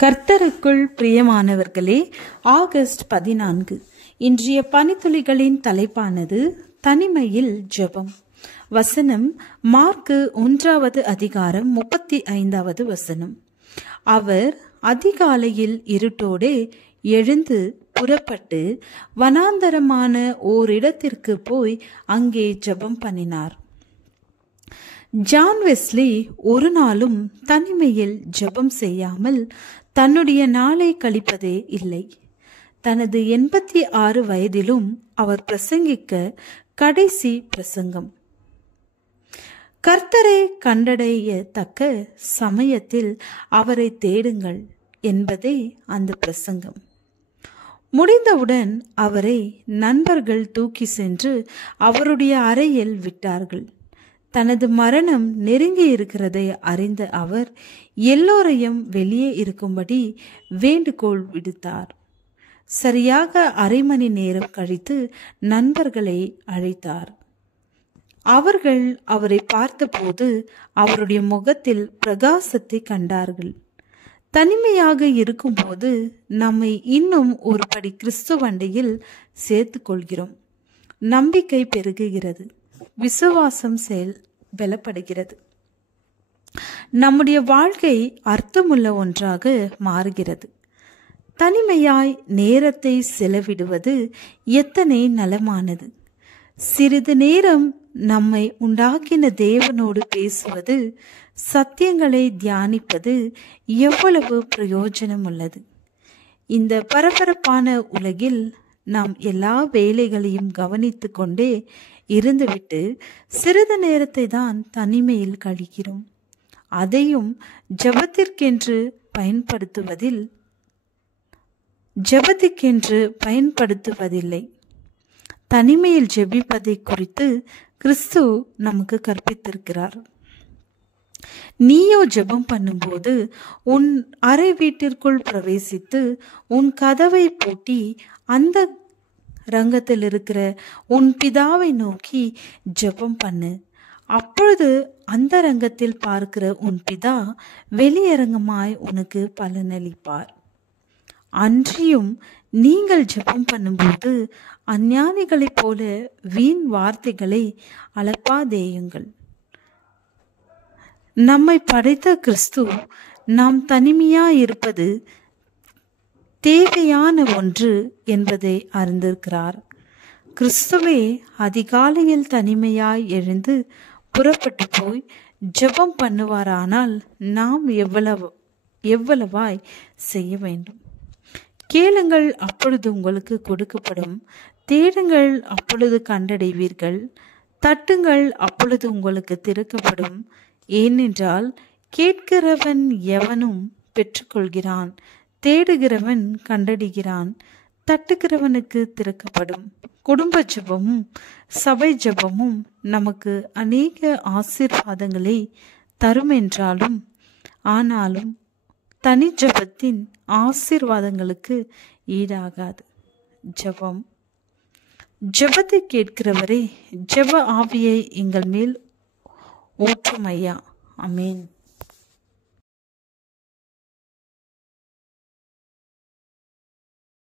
கர்த்தருக்குள் பிரியமானவர்களே, ஆகஸ்ட் 14 இன்றைய பனித்துளிகளின் தலைப்பானது தனிமையில் ஜெபம். வசனம் மார்க்கு 1வது அதிகாரம் 35வது வசனம். அவர் அதிகாலையில் இருட்டோடே எழுந்து புறப்பட்டு வனாந்தரமான ஓரிடத்திற்கு போய் அங்கே ஜெபம் பண்ணினார். ஜான் வெஸ்லி ஒரு நாளும் தனிமையில் ஜெபம் செய்யாமல் தன்னுடைய நாளை கழிப்பதே இல்லை. தனது 86 வயதிலும் அவர் பிரசங்கிக்க கடைசி பிரசங்கம். கர்த்தரை கண்டடையத்தக்க சமயத்தில் அவரை தேடுங்கள் என்பதே அந்த பிரசங்கம். முடிந்தவுடன் அவரை நண்பர்கள் தூக்கி சென்று அவருடைய அறையில் விட்டார்கள். தனது மரணம் நெருங்கி இருக்கிறதை அறிந்த அவர் எல்லோரையும் வெளியே இருக்கும்படி வேண்டுகோள் விடுத்தார். சரியாக அரை மணி நேரம் கழித்து நண்பர்களை அழைத்தார். அவர்கள் அவரை பார்த்தபோது அவருடைய முகத்தில் பிரகாசத்தை கண்டார்கள். தனிமையாக இருக்கும்போது நம்மை இன்னும் ஒரு படி கிறிஸ்துவண்டையில் சேர்த்து கொள்கிறோம். நம்பிக்கை பெருகுகிறது, விசுவாசம் பலப்படுகிறது, நம்முடைய வாழ்க்கை அர்த்தமுள்ள ஒன்றாக மாறுகிறது. தனிமையாய் நேரத்தை செலவிடுவது எத்தனை நலமானது. சிறிது நேரம் நம்மை உண்டாக்கின தேவனோடு பேசுவது, சத்தியங்களை தியானிப்பது எவ்வளவு பிரயோஜனம் உள்ளது. இந்த பரபரப்பான உலகில் நாம் எல்லா வேலைகளையும் கவனித்து கொண்டே இருந்துவிட்டு சிறிது நேரத்தை தான் தனிமையில் கழிக்கிறோம். அதையும் ஜெபத்திற்கென்று பயன்படுத்துவதில்லை. தனிமையில் ஜெபிப்பதை குறித்து கிறிஸ்து நமக்கு கற்பித்திருக்கிறார். நீயோ ஜெபம் பண்ணும்போது உன் அறை வீட்டிற்குள் பிரவேசித்து உன் கதவை பூட்டி அந்த ரங்கத்தில் இருக்கிற உன் பிதாவை நோக்கி ஜெபம் பண்ணு. அப்பொழுது அந்த ரங்கத்தில் பார்க்கிற உன் பிதா வெளியரங்கமாய் உனக்கு பலனளிப்பார். அன்றியும் நீங்கள் ஜெபம் பண்ணும்போது அஞ்ஞானிகளைப் போல வீண் வார்த்தைகளை அளப்பாதேயுங்கள். நம்மை படைத்த கிறிஸ்து நாம் தனிமையாயிருப்பது தேவையான ஒன்று என்பதை அறிந்திருக்கிறார். கிறிஸ்துவே அதிகாலையில் தனிமையாய் எழுந்து புறப்பட்டு போய் ஜெபம் பண்ணுவாரானால் நாம் எவ்வளவாய் செய்ய வேண்டும். கேளுங்கள், அப்பொழுது உங்களுக்கு கொடுக்கப்படும். தேடுங்கள், அப்பொழுது கண்டடைவீர்கள். தட்டுங்கள், அப்பொழுது உங்களுக்கு திறக்கப்படும். ஏனென்றால் கேட்கிறவன் எவனும் பெற்றுக்கொள்கிறான், தேடுகிறவன் கண்டடைகிறான், தட்டுகிறவனுக்கு திறக்கப்படும். குடும்ப ஜெபமும் சபை ஜெபமும் நமக்கு அநேக ஆசீர்வாதங்களை தரும் என்றாலும், ஆனாலும் தனி ஜெபத்தின் ஆசீர்வாதங்களுக்கு ஈடாகாது. ஜெபத்தை கேட்கிறவரே, ஜெப ஆவியை எங்கள் மேல் ஊற்றும் ஐயா. ஆமென்.